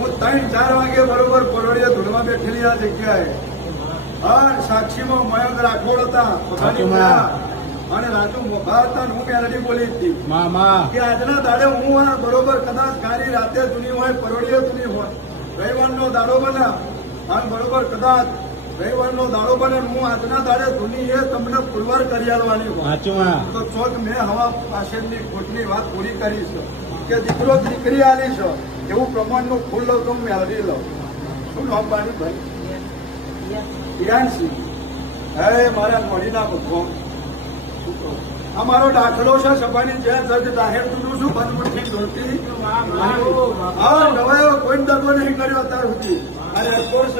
હું 3-4 વાગે બરોબર પરોડિયા ધૂળમાં બેઠેલી આ જગ્યાએ સાક્ષીમાં મયંક રાઠોડ હતા અને રાજુ મોભા હતા. હું મેલડી બોલી હતી કે આજના દાડે હું બરોબર કદાચ ગાડી રાતે જૂની હોય, પરોડિયા જૂની હોય, રવિવારનો દાડો બને અને બરોબર કદાચ રવિવારનો દાડો બને, હું આજના દાડે જૂની એ તમને પુરવાર કરી આલવાની હોય તો ચોક મેં હવા પાછળની ખોટની વાત પૂરી કરી છે કે દીકરો દીકરી આલી છે એવું પ્રમાણનું ફૂલ લો તો મેળવી લો. શું નામ પાણી ભાઈ? ઈરાનસિંહ. હે મારા મોડીના ભગવાન, અમારો દાખલો છે સભાની જ્યાં સર્જ જાહેર તું છું બંધ મુઠ્ઠી ધોતી નવાયો કોઈ દગો નહીં કર્યો અત્યાર સુધી. અને અફકોર્સ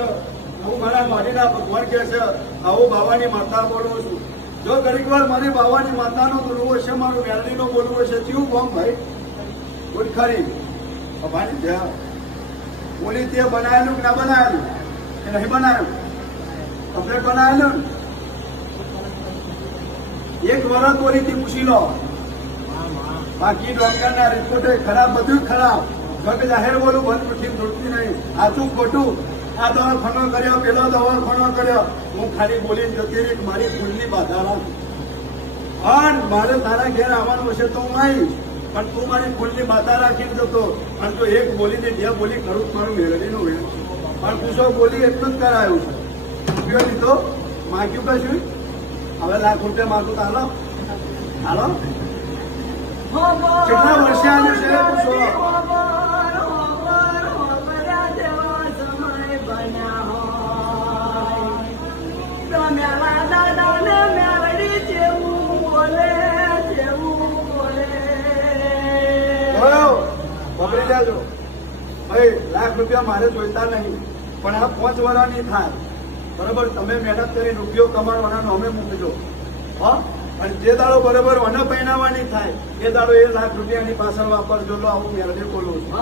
હું મારા મોડીના ભગવાન કે છે આવું બાવાની માતા બોલું છું. જો ઘડીક વાર મારી બાવાની માતાનો બોલવું હશે, મારું મેલડીનો બોલવું હશે, કેવું કોમ ભાઈ? ખરી સભાની જ્યાં બોલી તે બનાવેલું કે ના બનાવેલું કે નહીં બનાવેલું? કમ્પ્લેટ બનાવેલું ને? એક વરસ બોલી થી પૂછી લો. બાકી ડોક્ટરના રિપોર્ટ ખરાબ, બધું ખરાબ. જગ જાહેર બોલું બંધ મુઠ્ઠી ધોડતી નહીં. આચું ખોટું આ દવાખાનો કર્યો, પેલો દવાખાનો કર્યો, હું ખાલી બોલીને જતી રહી. મારી ભૂલની બાધા રાખી અને મારે તારા ઘેર આવવાનું હશે તો હું આવીશ, પણ તું મારી ભૂલની બાધા રાખીને જતો અને જો એક બોલીને બે બોલી કરું મારું મેળવીનું વેણ પણ પૂછો બોલી એટલું જ કરાયું છે. રૂપિયો લીધો, માગ્યું કશું, હવે લાખ રૂપિયા માગું તો હાલો હાલો. કેટલા વર્ષે આવ્યું છે પૂછો? પકડી લેજો ભાઈ, લાખ રૂપિયા મારે જોઈતા નહીં, પણ આ 5 વર્ષની થાય બરોબર. તમે મહેનત કરી રૂપિયો કમાવાનો અમે મૂકજો અને જે દાડો બરોબર વન પહેરાવાની થાય એ દાડો એ લાખ રૂપિયાની પાછળ વાપરજો. લો આવું મેળવી બોલું છું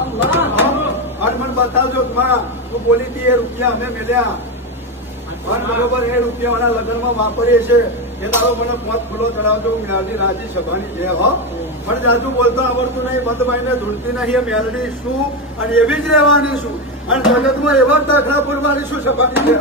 અને મને બતાવજો તું બોલી હતી એ રૂપિયા અમે મેળ્યા અને બરોબર એ રૂપિયા લગ્નમાં વાપરીએ છે એ દાડો મને 5 ફૂલો ચડાવજો. મેળવી રાજી સભાની જે પણ જાજુ બોલતો આવડતું નહીં, બંધભાઈને ધૂળતી નહીં. મેલડી શું અને એવી જ રહેવાની છું અને જગતમાં એવા દાખલા પૂરવાની શું સભાની